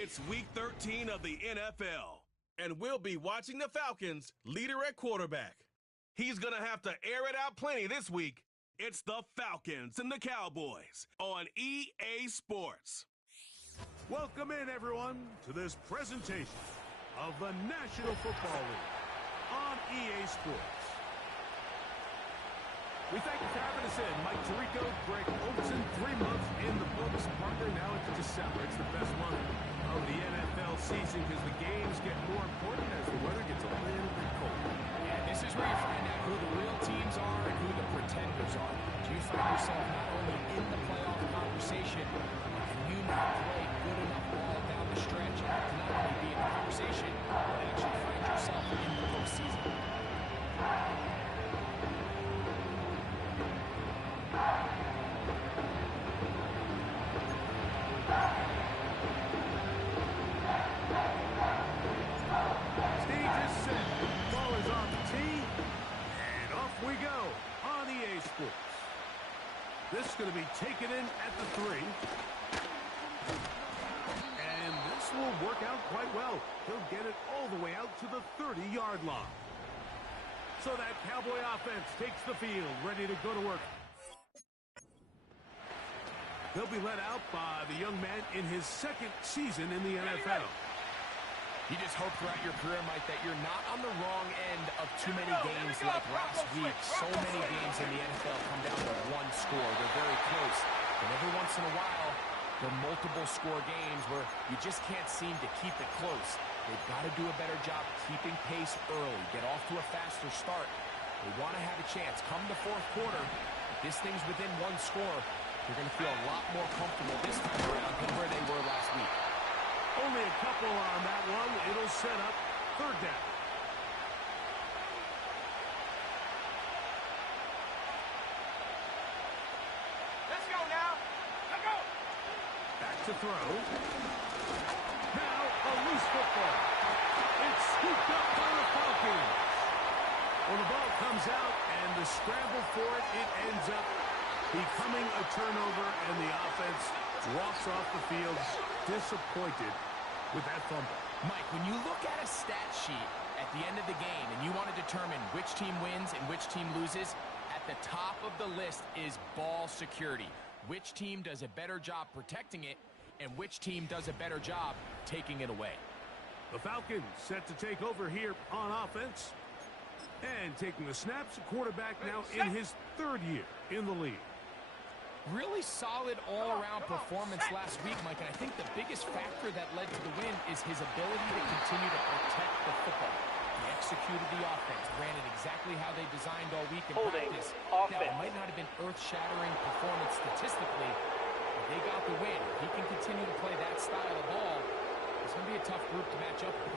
It's Week 13 of the NFL, and we'll be watching the Falcons' leader at quarterback. He's going to have to air it out plenty this week. It's the Falcons and the Cowboys on EA Sports. Welcome in, everyone, to this presentation of the National Football League on EA Sports. We thank you for having us in. Mike Tirico, Greg Olson, 3 months in the books. Partner, now it's December. It's the best month of the NFL season because the games get more important as the weather gets a little bit colder. Yeah, this is where you find out who the real teams are and who the pretenders are. Do you find yourself not only in the playoff conversation, but can you not play good enough ball down the stretch to not only be in the conversation, but actually find yourself in the postseason? This is going to be taken in at the 3. And this will work out quite well. He'll get it all the way out to the 30-yard line. So that Cowboy offense takes the field, ready to go to work. He'll be led out by the young man in his second season in the NFL. You just hope throughout your career, Mike, that you're not on the wrong end of too many games like last week. So many games in the NFL come down to one score. They're very close. And every once in a while, there are multiple score games where you just can't seem to keep it close. They've got to do a better job keeping pace early, get off to a faster start. They want to have a chance. Come the fourth quarter, if this thing's within one score, they're going to feel a lot more comfortable this time around than where they were last week. Only a couple on that one. It'll set up third down. Let's go now. Let's go. Back to throw. Now a loose football. It's scooped up by the Falcons. Well, the ball comes out, and the scramble for it, it ends up becoming a turnover, and the offense walks off the field disappointed with that fumble. Mike, when you look at a stat sheet at the end of the game and you want to determine which team wins and which team loses, at the top of the list is ball security. Which team does a better job protecting it and which team does a better job taking it away. The Falcons set to take over here on offense. And taking the snaps, a quarterback now in his third year in the league. Really solid all-around performance last week, Mike, and I think the biggest factor that led to the win is his ability to continue to protect the football. He executed the offense, ran it exactly how they designed all week in practice. Now, it might not have been earth-shattering performance statistically, but they got the win. If he can continue to play that style of ball, it's going to be a tough group to match up with.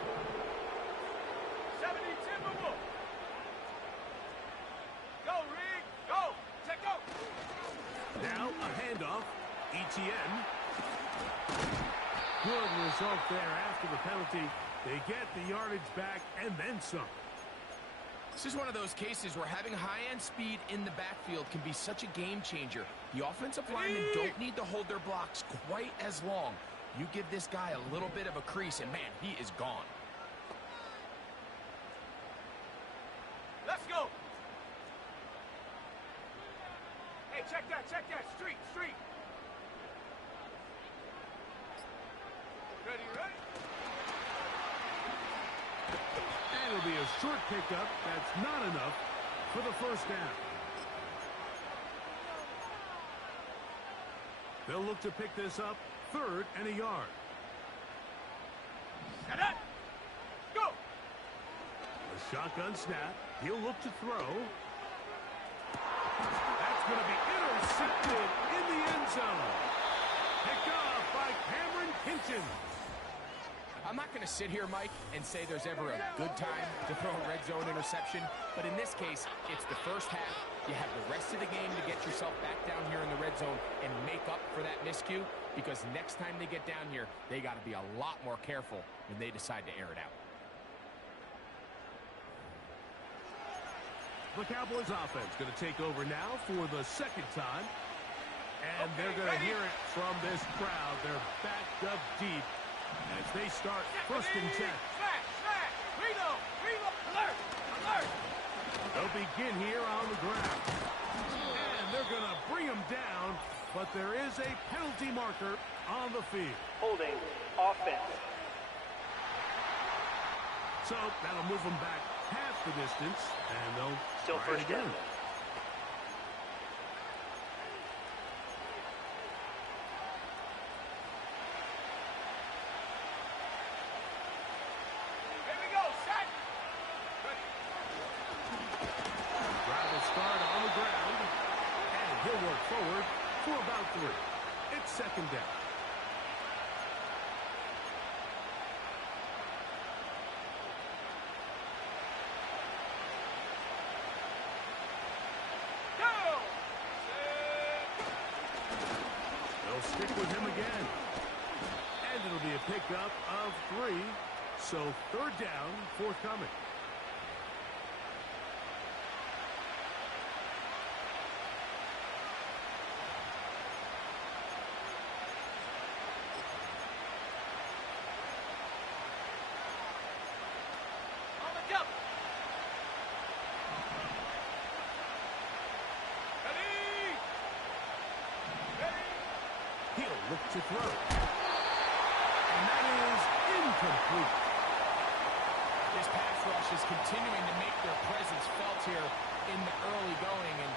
70 Timberwolves. Go, Reed. Go. Check go. Now a handoff. ETN. Good result there after the penalty. They get the yardage back and then some. This is one of those cases where having high-end speed in the backfield can be such a game changer. The offensive linemen don't need to hold their blocks quite as long. You give this guy a little bit of a crease, and man, he is gone. Let's go. Hey, check that. Street. Ready? And it'll be a short pickup. That's not enough for the first down. They'll look to pick this up, 3rd and a yard. Set up. Go. A shotgun snap. He'll look to throw. That's going to be intercepted in the end zone. Picked off by Cameron Hinton. I'm not going to sit here, Mike, and say there's ever a good time to throw a red zone interception, but in this case, it's the first half. You have the rest of the game to get yourself back down here in the red zone and make up for that miscue, because next time they get down here, they got to be a lot more careful when they decide to air it out. The Cowboys offense going to take over now for the second time. And they're going to hear it from this crowd. They're backed up deep as they start first and 10. Smash, smash. Reload, reload. Alert, alert. They'll begin here on the ground. And they're going to bring him down, but there is a penalty marker on the field. Holding offense. So that'll move them back half the distance, and they'll Still try it first again. down. Here we go, set. Ready. Drive will start on the ground, and he'll work forward for about 3. It's second down. Go. They'll stick with him again. And it'll be a pickup of 3, so third down forthcoming. On the jump. Ready. Ready. He'll look to throw. And that is incomplete. This pass rush is continuing to make their presence felt here in the early going. And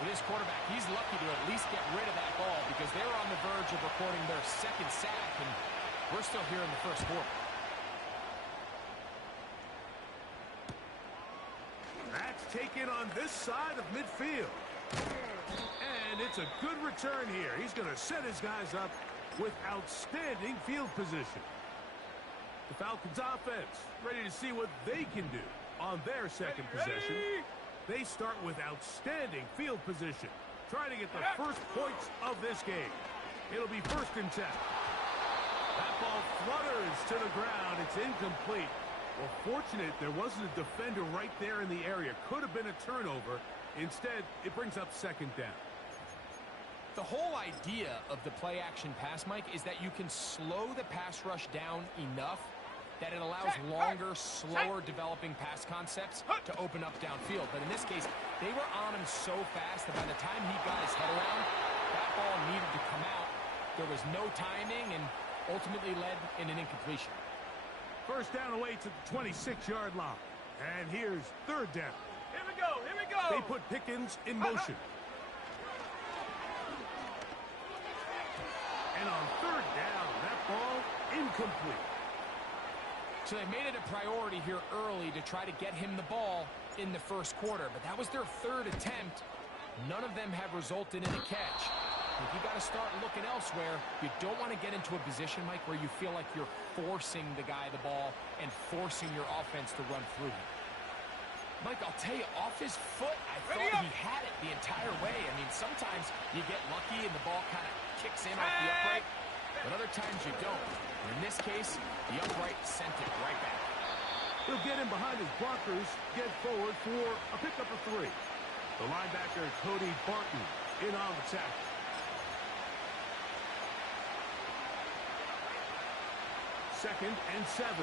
for this quarterback, he's lucky to at least get rid of that ball because they're on the verge of recording their second sack, and we're still here in the first quarter. That's taken on this side of midfield. And it's a good return here. He's going to set his guys up with outstanding field position. The Falcons offense ready to see what they can do on their second possession. They start with outstanding field position, trying to get the first points of this game. It'll be first and 10. That ball flutters to the ground. It's incomplete. Well, fortunate there wasn't a defender right there in the area. Could have been a turnover. Instead, it brings up second down. The whole idea of the play-action pass, Mike, is that you can slow the pass rush down enough that it allows longer, slower developing pass concepts to open up downfield. But in this case, they were on him so fast that by the time he got his head around, that ball needed to come out. There was no timing and ultimately led in an incompletion. First down away to the 26-yard line. And here's third down. Here we go, here we go. They put Pickens in motion. And on third down, that ball incomplete. So they made it a priority here early to try to get him the ball in the first quarter. But that was their third attempt. None of them have resulted in a catch. If you got to start looking elsewhere, you don't want to get into a position, Mike, where you feel like you're forcing the guy the ball and forcing your offense to run through him. Mike, I'll tell you, off his foot, I thought he had it the entire way. I mean, sometimes you get lucky and the ball kind of kicks in off the upright, but other times you don't. In this case, the upright sent it right back. He'll get him behind his blockers, get forward for a pickup of 3. The linebacker, Cody Barton, in on the tackle. Second and 7.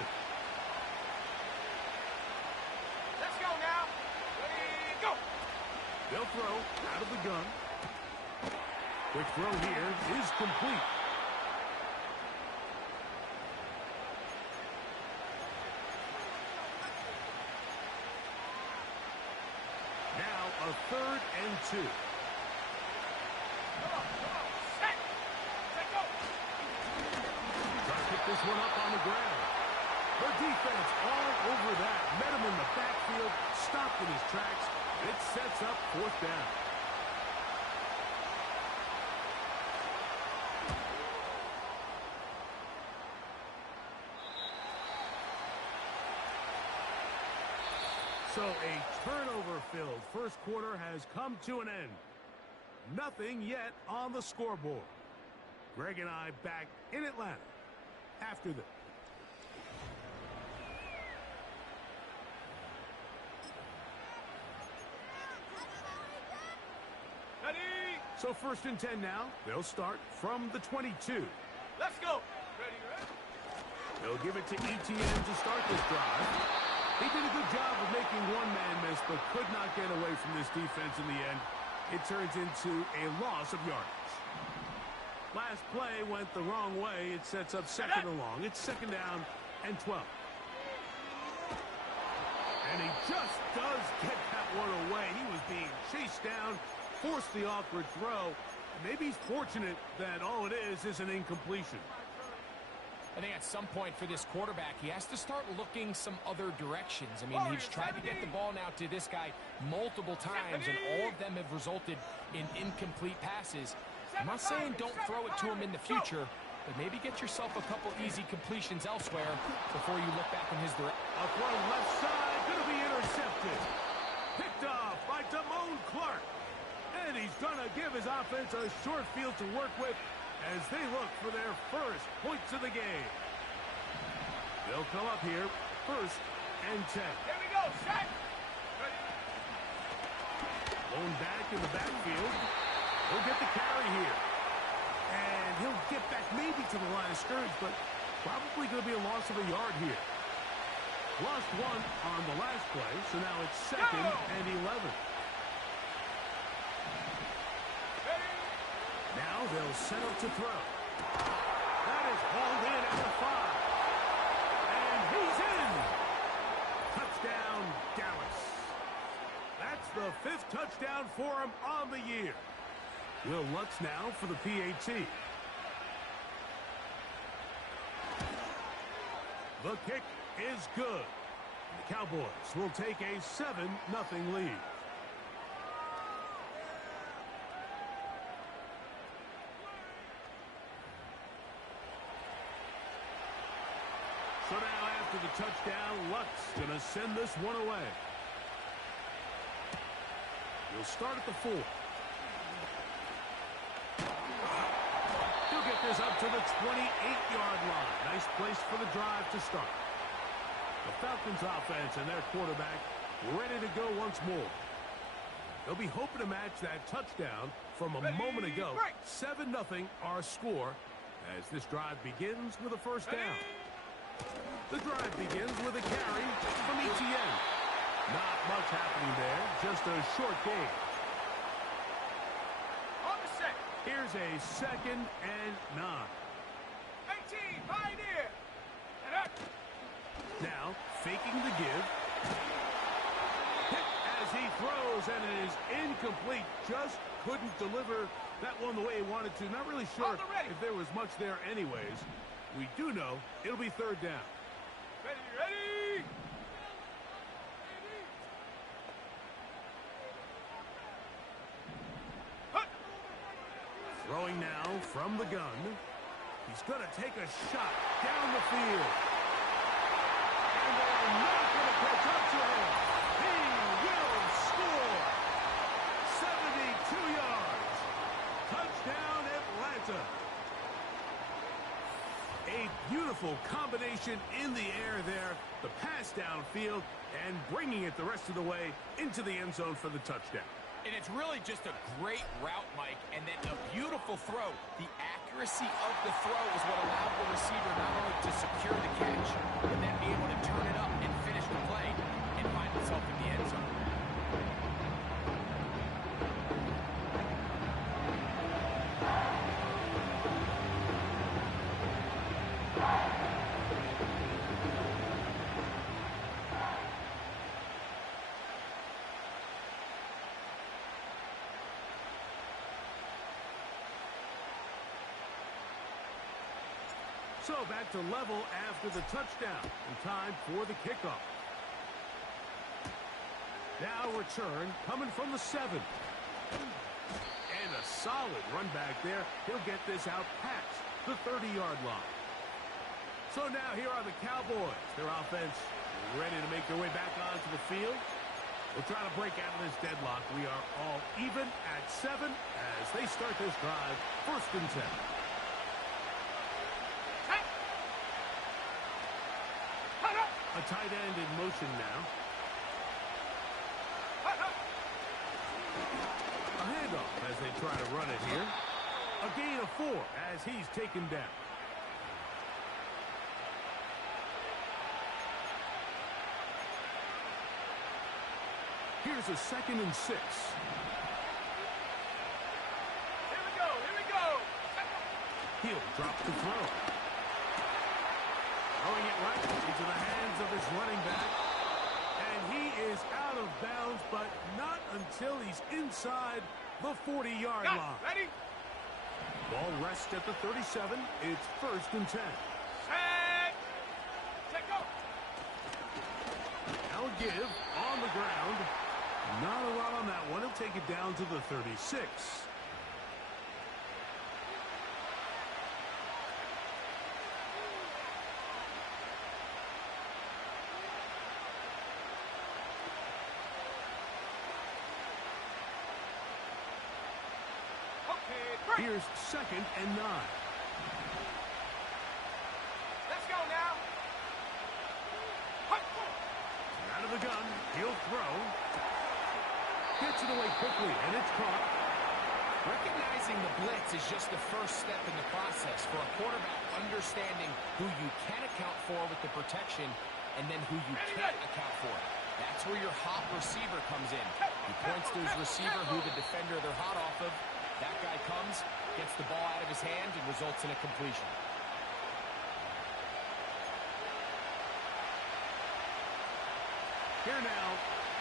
Let's go now. Ready, go. They'll throw out of the gun. Quick throw here is complete. Now a third and 2. Come on, set. Set, go. Try to pick this one up on the ground. The defense all over that. Met him in the backfield, stopped in his tracks. It sets up fourth down. So a turnover-filled first quarter has come to an end. Nothing yet on the scoreboard. Greg and I back in Atlanta after this. Ready. So first and 10 now. They'll start from the 22. Let's go. Ready, ready. He'll give it to ETN to start this drive. He did a good job of making one man miss, but could not get away from this defense in the end. It turns into a loss of yardage. Last play went the wrong way. It sets up second and long. It's second down and 12. And he just does get that one away. He was being chased down, forced the awkward throw. Maybe he's fortunate that all it is an incompletion. I think at some point for this quarterback, he has to start looking some other directions. I mean, he's tried to get the ball now to this guy multiple times, and all of them have resulted in incomplete passes. I'm not saying don't throw it to him in the future, but maybe get yourself a couple easy completions elsewhere before you look back in his direction. A throw left side, going to be intercepted. Picked off by Damone Clark. And he's going to give his offense a short field to work with as they look for their first points of the game. They'll come up here, 1st and 10. Here we go, set. Blown back in the backfield. He'll get the carry here. And he'll get back maybe to the line of scrimmage, but probably going to be a loss of a yard here. Lost one on the last play, so now it's 2nd and 11. Now they'll set up to throw. That is hauled in at the 5. And he's in. Touchdown, Dallas. That's the 5th touchdown for him on the year. Will Lutz now for the PAT. The kick is good. The Cowboys will take a 7-0 lead. So now after the touchdown, Lutz going to send this one away. He'll start at the 4. He'll get this up to the 28-yard line. Nice place for the drive to start. The Falcons offense and their quarterback ready to go once more. They'll be hoping to match that touchdown from a moment ago. 7-0 our score as this drive begins with a first down. The drive begins with a carry from ETN. Not much happening there, just a short game. On the set. Here's a 2nd and 9. 18, Pioneer. And up. Now, faking the give. Hit as he throws, and it is incomplete. Just couldn't deliver that one the way he wanted to. Not really sure if there was much there anyways. We do know it'll be 3rd down. Ready. Throwing now from the gun. He's going to take a shot down the field. And they're not going to catch up to him. He will score. 72 yards. Touchdown, Atlanta. A beautiful combination in the air there. The pass downfield and bringing it the rest of the way into the end zone for the touchdown. And it's really just a great route, Mike, and then a beautiful throw. The accuracy of the throw is what allowed the receiver not only to secure the catch, but then be able to turn it up and finish the play and find himself in the end zone. So back to level after the touchdown. And time for the kickoff. Now return coming from the 7. And a solid run back there. He'll get this out past the 30-yard line. So now here are the Cowboys. Their offense ready to make their way back onto the field. We'll try to break out of this deadlock. We are all even at 7 as they start this drive. 1st and 10. A tight end in motion now. A handoff as they try to run it here. A gain of 4 as he's taken down. Here's a 2nd and 6. Here we go. Here we go. He'll drop the throw. Throwing it right into the hands of his running back. And he is out of bounds, but not until he's inside the 40-yard line. Ready? Ball rests at the 37. It's 1st and 10. Set. Set, go. Now give on the ground. Not a lot on that one. He'll take it down to the 36. Here's 2nd and 9. Let's go now. Out of the gun, he'll throw. Gets it away quickly, and it's caught. Recognizing the blitz is just the first step in the process for a quarterback understanding who you can account for with the protection and then who you can't account for. That's where your hot receiver comes in. He points to his receiver who the defender they're hot off of. That guy comes, gets the ball out of his hand, and results in a completion. Here now,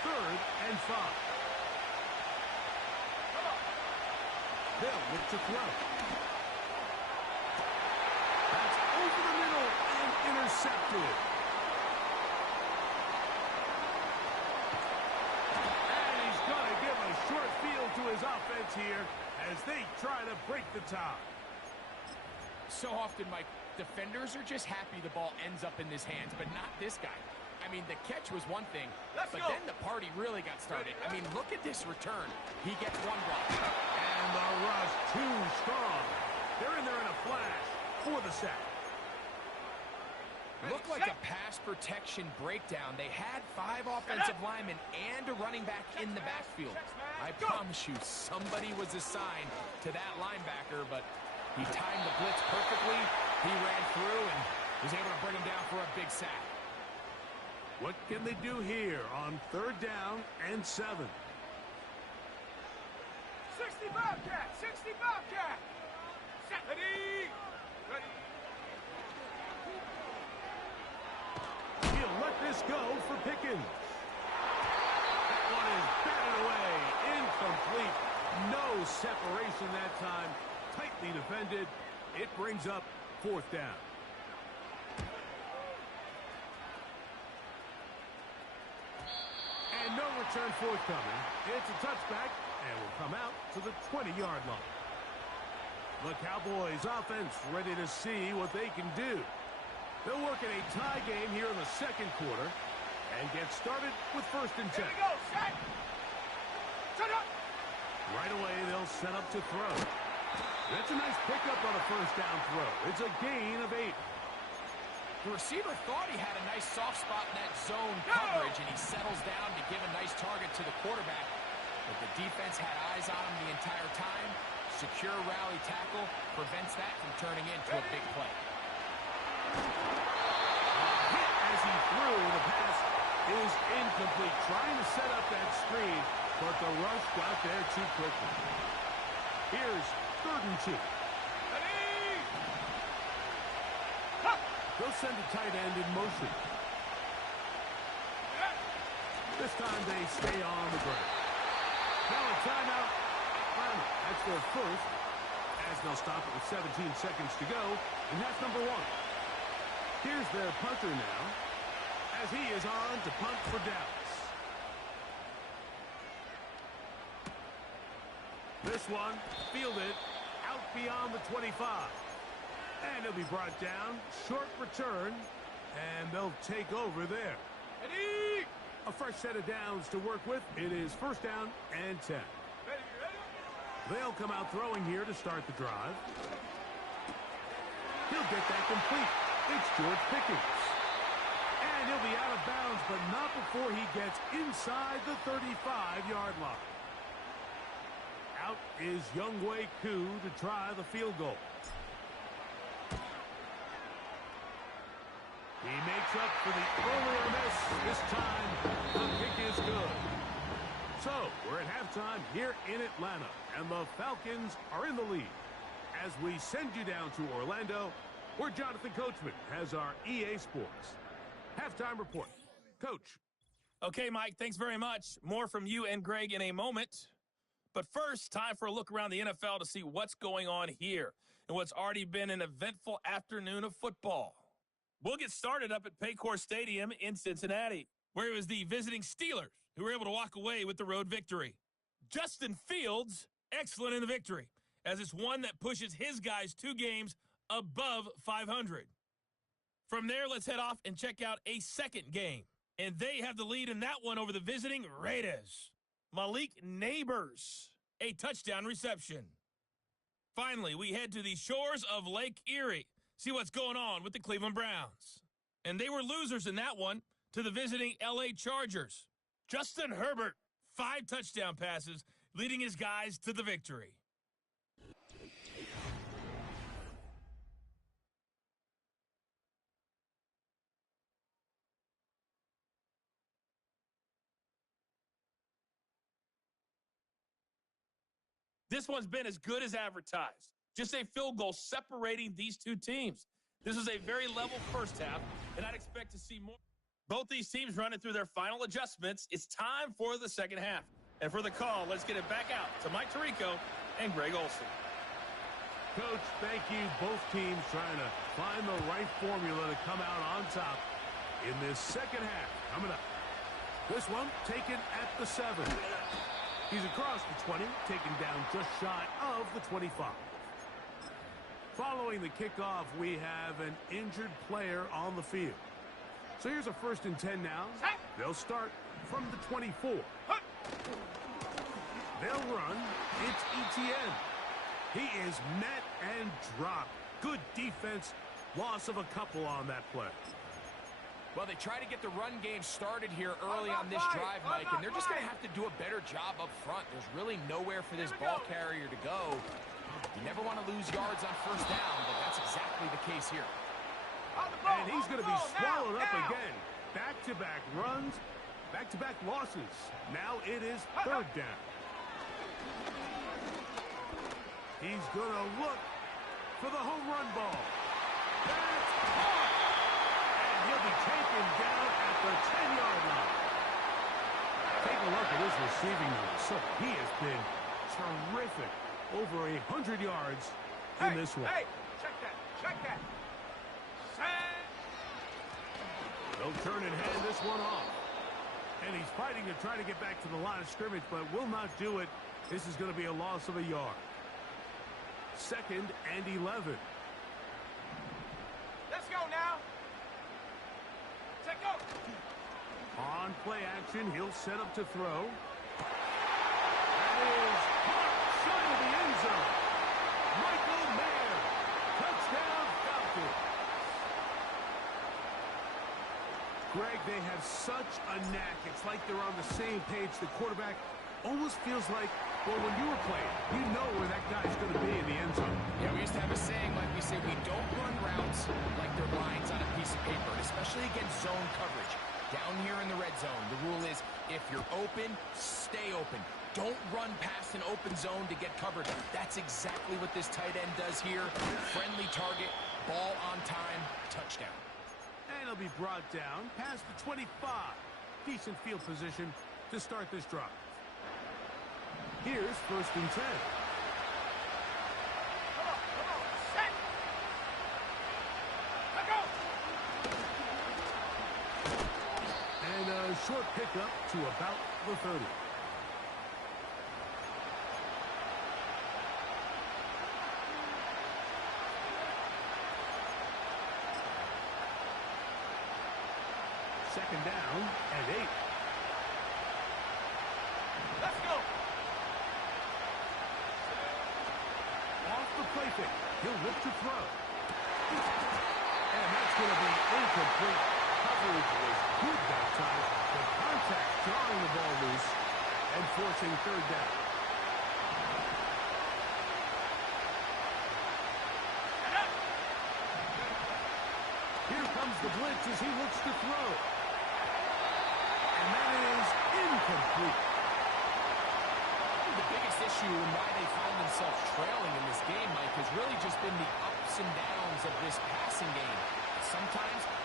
3rd and 5. They'll look to throw. That's over the middle and intercepted. And he's going to give a short field to his offense here as they try to break the tie. So often, Mike, defenders are just happy the ball ends up in his hands, but not this guy. I mean, the catch was one thing, but then the party really got started. I mean, look at this return. He gets one block. And the rush too strong. They're in there in a flash for the sack. Looked like a pass protection breakdown. They had 5 offensive linemen and a running back in the backfield. I promise you, somebody was assigned to that linebacker, but he timed the blitz perfectly. He ran through and was able to bring him down for a big sack. What can they do here on 3rd down and 7? 60 Bobcat. 60 Bobcat. Set. Ready. Ready. He'll let this go for Pickens. That one is batted away. Incomplete. No separation that time. Tightly defended. It brings up 4th down. And no return forthcoming. It's a touchback and will come out to the 20-yard line. The Cowboys offense ready to see what they can do. They'll work in a tie game here in the 2nd quarter and get started with 1st and 10. Here we go. Set. Set up. Right away, they'll set up to throw. That's a nice pickup on a 1st down throw. It's a gain of 8. The receiver thought he had a nice soft spot in that zone coverage, and he settles down to give a nice target to the quarterback. But the defense had eyes on him the entire time. Secure rally tackle prevents that from turning into a big play. Hit as he threw. The pass is incomplete. Trying to set up that screen, but the rush got there too quickly. Here's 3rd and 2. They'll send a tight end in motion. This time they stay on the ground. Now a timeout. That's their 1st, as they'll stop it with 17 seconds to go, and that's number 1. Here's their punter now, as he is on to punt for Dallas. This one, fielded out beyond the 25. And he'll be brought down. Short return. And they'll take over there. Ready. A fresh set of downs to work with. It is 1st down and 10. Ready. They'll come out throwing here to start the drive. He'll get that complete. It's George Pickens. And he'll be out of bounds, but not before he gets inside the 35-yard line. Out is Younghoe Koo to try the field goal. He makes up for the earlier miss. This time, the kick is good. So, we're at halftime here in Atlanta, and the Falcons are in the lead. As we send you down to Orlando, where Jonathan Coachman has our EA Sports halftime report. Coach. Okay, Mike, thanks very much. More from you and Greg in a moment. But first, time for a look around the NFL to see what's going on here and what's already been an eventful afternoon of football. We'll get started up at Paycor Stadium in Cincinnati, where it was the visiting Steelers who were able to walk away with the road victory. Justin Fields, excellent in the victory, as it's one that pushes his guys 2 games above 500. From there, let's head off and check out a second game. And they have the lead in that one over the visiting Raiders. Malik Neighbors, a touchdown reception. Finally, we head to the shores of Lake Erie, see what's going on with the Cleveland Browns. And they were losers in that one to the visiting LA Chargers. Justin Herbert, 5 touchdown passes, leading his guys to the victory. This one's been as good as advertised. Just a field goal separating these two teams. This is a very level first half, and I'd expect to see more. Both these teams running through their final adjustments. It's time for the second half. And for the call, let's get it back out to Mike Tirico and Greg Olsen. Coach, thank you. Both teams trying to find the right formula to come out on top in this second half. Coming up. This one taken at the 7. He's across the 20, taken down just shy of the 25. Following the kickoff, we have an injured player on the field. So here's a 1st and 10 now. They'll start from the 24. They'll run. It's ETN. He is met and dropped. Good defense. Loss of a couple on that play. Well, they try to get the run game started here early on this drive, Mike, and they're just going to have to do a better job up front. There's really nowhere for this ball carrier to go. You never want to lose yards on 1st down, but that's exactly the case here. And he's going to be swallowed up again. Back-to-back runs, back-to-back losses. Now it is 3rd down. He's going to look for the home run ball. That's caught! And he'll be taken down at the 10-yard line. Take a look at his receiving numbers. So he has been terrific. Over 100 yards in this one. Hey, check that, check that. They'll turn and hand this one off. And he's fighting to try to get back to the line of scrimmage, but will not do it. This is going to be a loss of a yard. 2nd and 11. Let's go now. Let's go. On play action, he'll set up to throw. That is caught short of the end zone. Michael Mayer, touchdown Falcons. Greg, they have such a knack. It's like they're on the same page. The quarterback almost feels like, well, when you were playing, you know where that guy's going to be in the end zone. Yeah, we used to have a saying, like we say, we don't run routes like they're lines on a piece of paper, especially against zone coverage. Down here in the red zone, the rule is if you're open, stay open. Don't run past an open zone to get covered. That's exactly what this tight end does here. Friendly target, ball on time, touchdown. And he'll be brought down past the 25. Decent field position to start this drive. Here's 1st and 10. Come on, set. Let's go. And a short pickup to about the 30. Second down and 8. Let's go. Off the play fake. He'll look to throw. And that's going to be incomplete. Coverage was good that time. The contact drawing the ball loose and forcing 3rd down. Here comes the blitz as he looks to throw. And that is incomplete.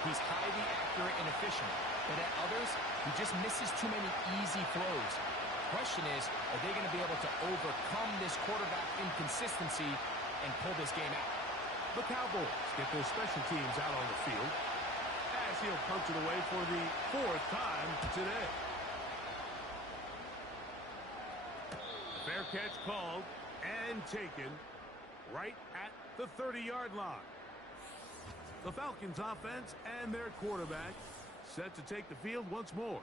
He's highly accurate and efficient, but at others, he just misses too many easy throws. Question is, are they going to be able to overcome this quarterback inconsistency and pull this game out? The Cowboys get their special teams out on the field as he'll punch it away for the 4th time today. Fair catch called and taken right at the 30-yard line. The Falcons offense and their quarterback set to take the field once more.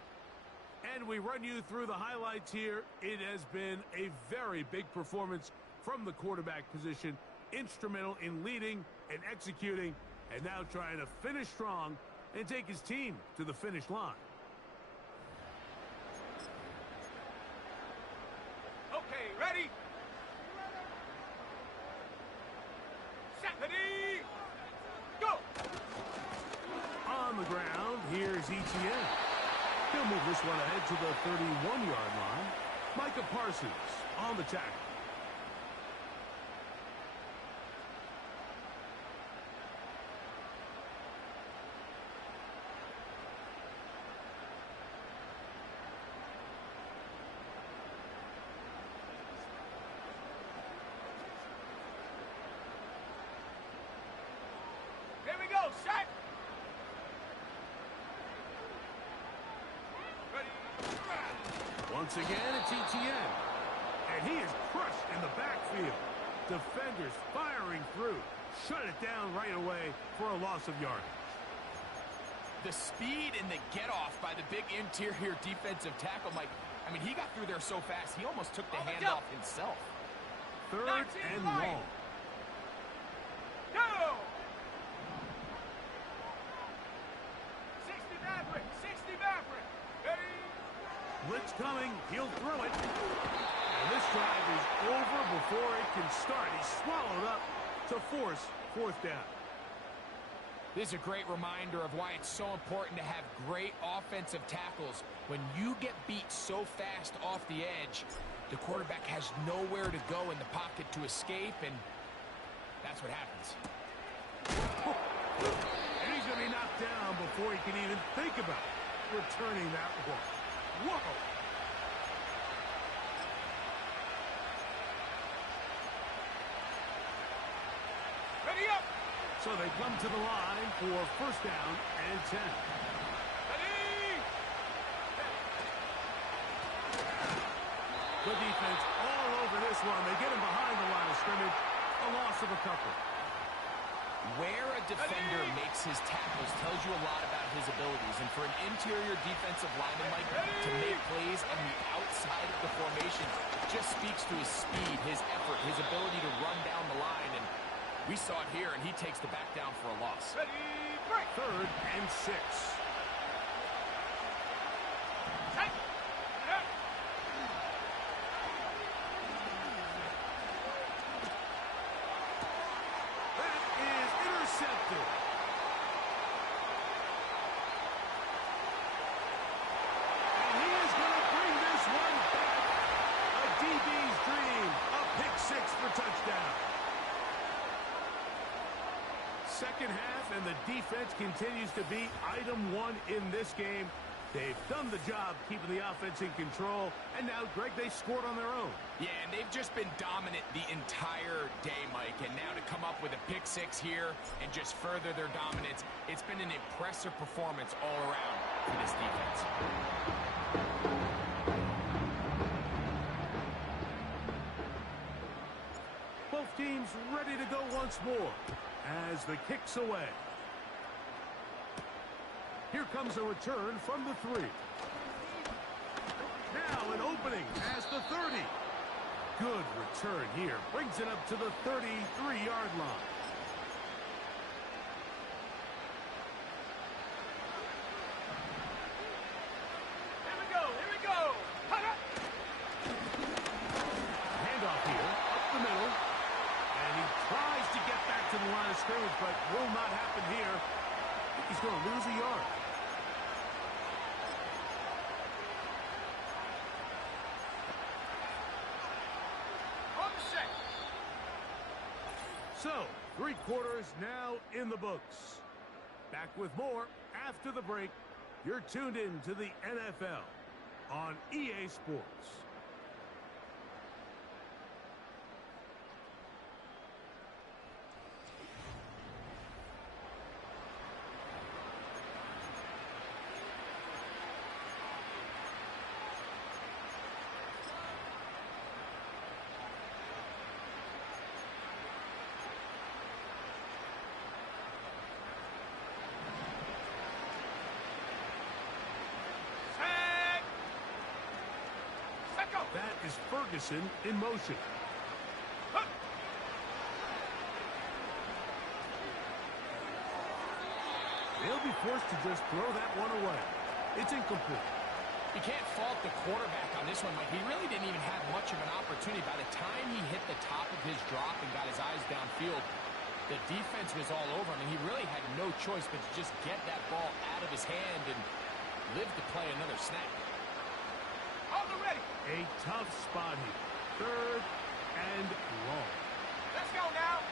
And we run you through the highlights here. It has been a very big performance from the quarterback position. Instrumental in leading and executing, and now trying to finish strong and take his team to the finish line. Okay, ready? Set, ready, go! On the ground, here's ETL. He'll move this one ahead to the 31-yard line. Micah Parsons on the tackle. Here we go, set! Once again, it's ETN. And he is crushed in the backfield. Defenders firing through. Shut it down right away for a loss of yardage. The speed and the get-off by the big interior defensive tackle, Mike. I mean, he got through there so fast, he almost took the handoff himself. 3rd and long. Go! 60 Maverick, 60 Maverick. Ready? Blitz coming. He'll throw it. And this drive is over before it can start. He's swallowed up to force 4th down. This is a great reminder of why it's so important to have great offensive tackles. When you get beat so fast off the edge, the quarterback has nowhere to go in the pocket to escape, and that's what happens. And he's going to be knocked down before he can even think about returning that one. Whoa! Ready up! So they come to the line for 1st down and 10. Ready! The defense all over this one. They get him behind the line of scrimmage. A loss of a couple. Where a defender makes his tackles tells you a lot about his abilities. And for an interior defensive lineman like to make plays on the outside of the formation just speaks to his speed, his effort, his ability to run down the line. And we saw it here, and he takes the back down for a loss. Ready, break! 3rd and 6. Set! Set! That is intercepted. And he is going to bring this one back. A DB's dream. A pick 6 for touchdown. Second half, and the defense continues to be item 1 in this game. They've done the job keeping the offense in control, and now, Greg, they scored on their own. Yeah, and they've just been dominant the entire day, Mike. And now to come up with a pick 6 here and just further their dominance, it's been an impressive performance all around for this defense. Both teams ready to go once more as the kick's away. Here comes a return from the 3. Now an opening past the 30. Good return here. Brings it up to the 33-yard line. Here we go, here we go! Handoff here, up the middle. And he tries to get back to the line of scrimmage, but will not happen here. I think he's going to lose a yard. On the set! So, 3 quarters now in the books. Back with more after the break. You're tuned in to the NFL on EA Sports. That is Ferguson in motion. They'll be forced to just throw that one away. It's incomplete. You can't fault the quarterback on this one, Mike. He really didn't even have much of an opportunity. By the time he hit the top of his drop and got his eyes downfield, the defense was all over him, and he really had no choice but to just get that ball out of his hand and live to play another snap. A tough spot here. 3rd and long. Let's go now.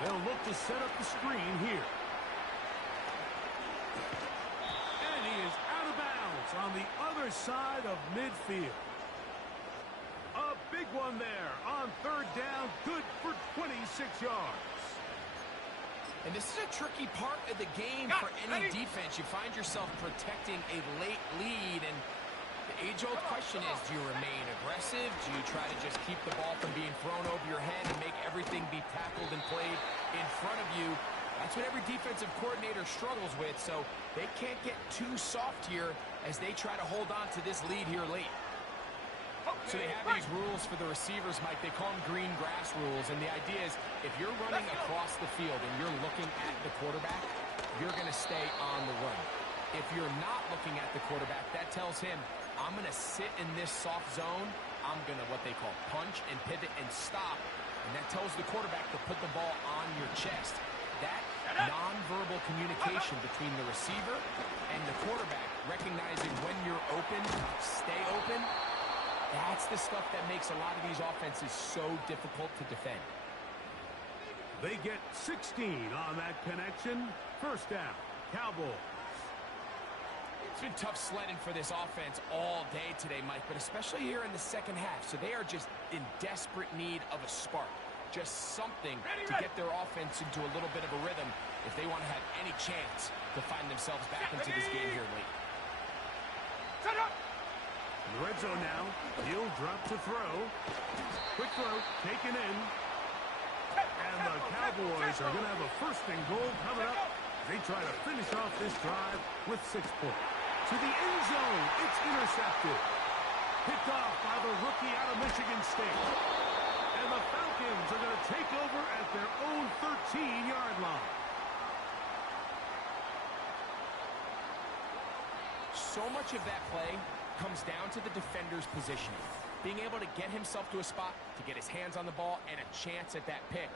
They'll look to set up the screen here. And he is out of bounds on the other side of midfield. A big one there on 3rd down. Good for 26 yards. And this is a tricky part of the game for any defense. You find yourself protecting a late lead, and the age-old question is, do you remain aggressive? Do you try to just keep the ball from being thrown over your head and make everything be tackled and played in front of you? That's what every defensive coordinator struggles with, so they can't get too soft here as they try to hold on to this lead here late. So they have these rules for the receivers, Mike. They call them green grass rules, and the idea is if you're running across the field and you're looking at the quarterback, you're going to stay on the run. If you're not looking at the quarterback, that tells him, I'm going to sit in this soft zone. I'm going to what they call punch and pivot and stop, and that tells the quarterback to put the ball on your chest. That nonverbal communication between the receiver and the quarterback, recognizing when you're open, stay open, that's the stuff that makes a lot of these offenses so difficult to defend. They get 16 on that connection. 1st down, Cowboys. It's been tough sledding for this offense all day today, Mike, but especially here in the second half. So they are just in desperate need of a spark. Just something to get their offense into a little bit of a rhythm if they want to have any chance to find themselves back into this game here late. Set up. In the red zone now, he'll drop to throw. Quick throw, taken in. And the Cowboys are going to have a 1st and goal coming up. They try to finish off this drive with 6 points. To the end zone, it's intercepted. Picked off by the rookie out of Michigan State. And the Falcons are going to take over at their own 13-yard line. So much of that play comes down to the defender's positioning. Being able to get himself to a spot, to get his hands on the ball, and a chance at that pick.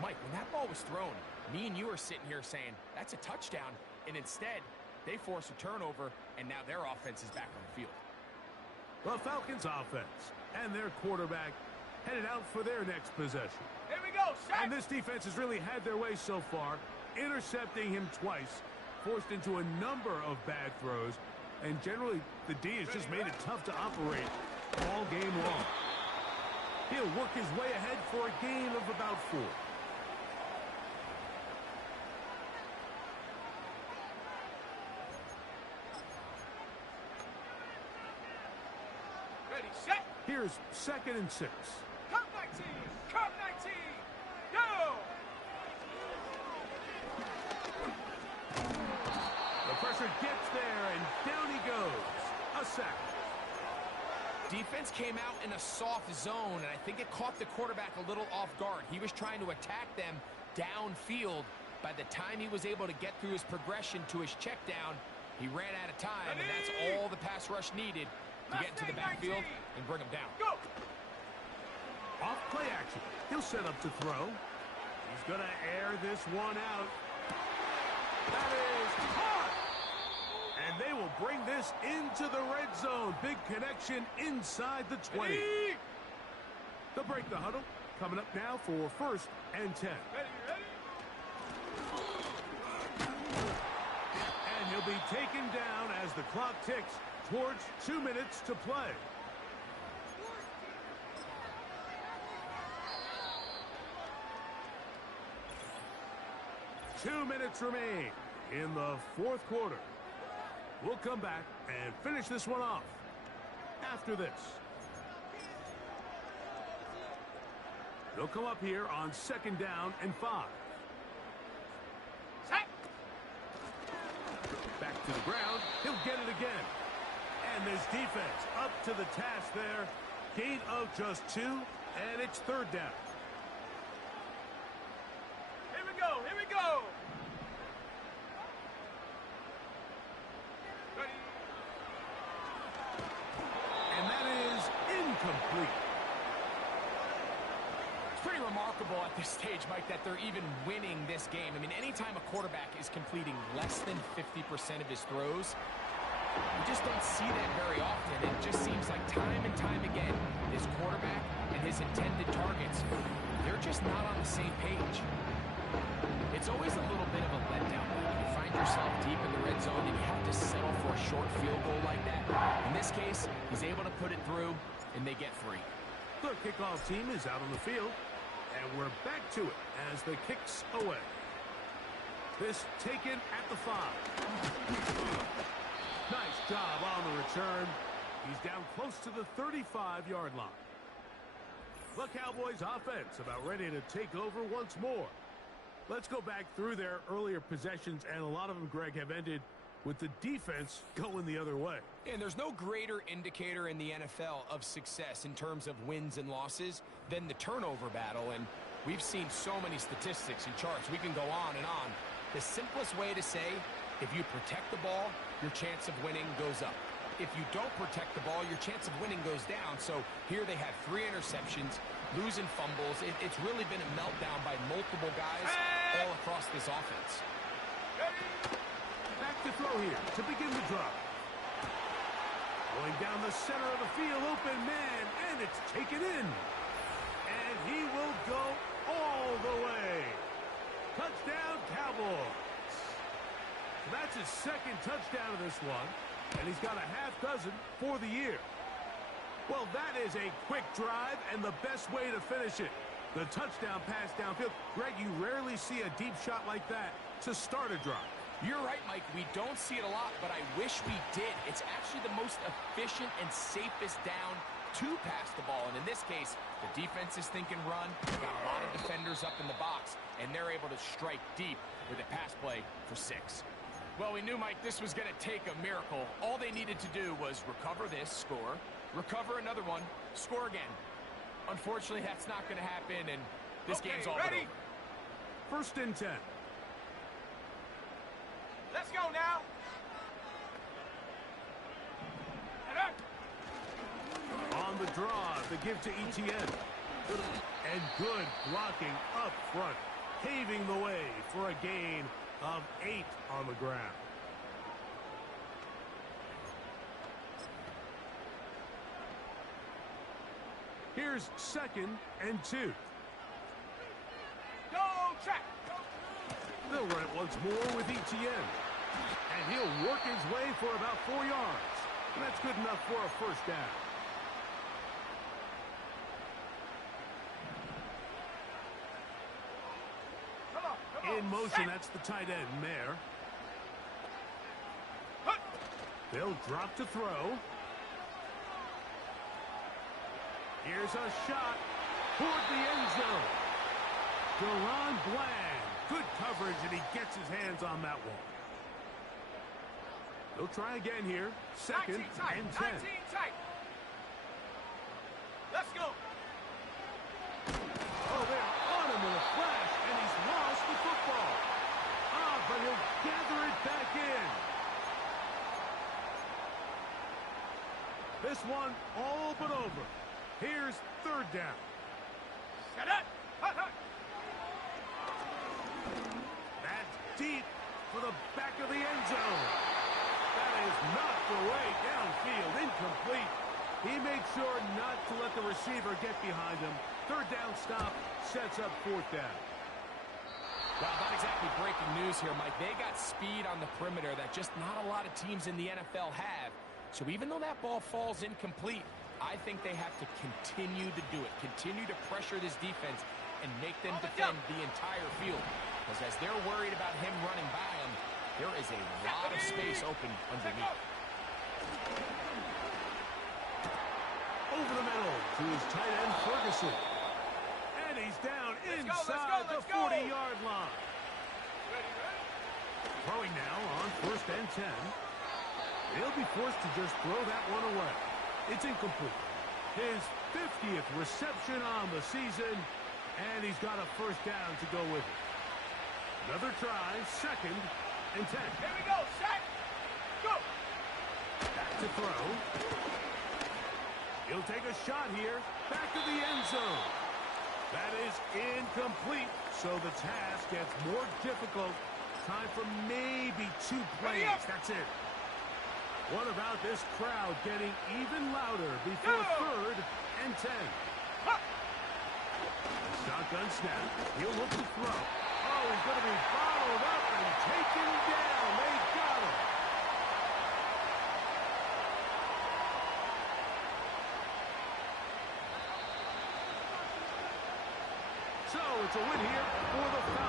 Mike, when that ball was thrown, me and you are sitting here saying, that's a touchdown, and instead, they force a turnover, and now their offense is back on the field. The Falcons offense and their quarterback headed out for their next possession. Here we go, set. And this defense has really had their way so far, intercepting him twice, forced into a number of bad throws, and generally, the D has just made it tough to operate all game long. He'll work his way ahead for a gain of about 4. Ready, set. Here's 2nd and 6. Come 19. Come 19. Go. The pressure gets there, and down he goes. A sack. Defense came out in a soft zone, and I think it caught the quarterback a little off guard. He was trying to attack them downfield. By the time he was able to get through his progression to his check down, he ran out of time, and that's all the pass rush needed to get into the backfield and bring him down. Go. Off play action. He'll set up to throw. He's going to air this one out. That is caught. And they will bring this into the red zone. Big connection inside the 20. They'll break the huddle. Coming up now for 1st and 10. Ready, ready? And he'll be taken down as the clock ticks towards 2 minutes to play. Two minutes remain in the 4th quarter. We'll come back and finish this one off after this. They'll come up here on 2nd down and 5. Set. Back to the ground. He'll get it again. And this defense up to the task there. Gain of just 2, and it's 3rd down. Here we go, here we go. Ready. And that is incomplete. It's pretty remarkable at this stage, Mike, that they're even winning this game. I mean, anytime a quarterback is completing less than 50% of his throws, we just don't see that very often. It just seems like time and time again, his quarterback and his intended targets, they're just not on the same page. It's always a little bit of a letdown when you find yourself deep in the red zone and you have to settle for a short field goal like that. In this case, he's able to put it through, and they get 3. The kickoff team is out on the field, and we're back to it as the kicks away. This taken at the 5. Nice job on the return. He's down close to the 35-yard line. The Cowboys offense about ready to take over once more. Let's go back through their earlier possessions, and a lot of them, Greg, have ended with the defense going the other way. And there's no greater indicator in the NFL of success in terms of wins and losses than the turnover battle. And we've seen so many statistics and charts. We can go on and on. The simplest way to say, if you protect the ball, your chance of winning goes up. If you don't protect the ball, your chance of winning goes down. So here they have 3 interceptions, losing fumbles. It's really been a meltdown by multiple guys all across this offense. Back to throw here to begin the drive. Going down the center of the field, open man, and it's taken in. And he will go all the way. Touchdown, Cowboys. That's his 2nd touchdown of this one, and he's got a half dozen for the year. Well, that is a quick drive and the best way to finish it. The touchdown pass downfield. Greg, you rarely see a deep shot like that to start a drive. You're right, Mike. We don't see it a lot, but I wish we did. It's actually the most efficient and safest down to pass the ball. And in this case, the defense is thinking run. They've got a lot of defenders up in the box, and they're able to strike deep with a pass play for 6. Well, we knew, Mike, this was going to take a miracle. All they needed to do was recover this, score, recover another one, score again. Unfortunately, that's not going to happen, and this game's all but over. 1st and 10. Let's go now. On the draw, the give to ETN. And good blocking up front, paving the way for a gain of 8 on the ground. Here's 2nd and 2. Go track. They'll run it once more with ETN. And he'll work his way for about 4 yards. And that's good enough for a 1st down. In motion, that's the tight end, Mayer. They'll drop to throw. Here's a shot toward the end zone. Deron Bland. Good coverage, and he gets his hands on that one. They'll try again here. 2nd and 10. 19 tight. Let's go. Oh, they're on him with a flash, and he's lost the football. But he'll gather it back in. This one all but over. Here's 3rd down. Set it. That's deep for the back of the end zone. That is knocked away downfield, incomplete. He made sure not to let the receiver get behind him, third down stop sets up fourth down. Well, not exactly breaking news here, Mike. They got speed on the perimeter that just not a lot of teams in the NFL have. So even though that ball falls incomplete, I think they have to continue to do it, continue to pressure this defense and make them defend the entire field. Because as they're worried about him running by them, there is a lot of space open underneath. Over the middle to his tight end, Ferguson. And he's down inside the 40-yard line. Throwing now on 1st and 10. He'll be forced to just throw that one away. It's incomplete. His 50th reception on the season, and he's got a first down to go with it. Another try, 2nd and 10. Here we go, set, go. Back to throw. He'll take a shot here. Back to the end zone. That is incomplete, so the task gets more difficult. Time for maybe 2 plays. That's it. What about this crowd getting even louder before 3rd and 10? Shotgun snap. He'll look to throw. Oh, he's going to be bottled up and taken down. They got him. So it's a win here for the Falcons.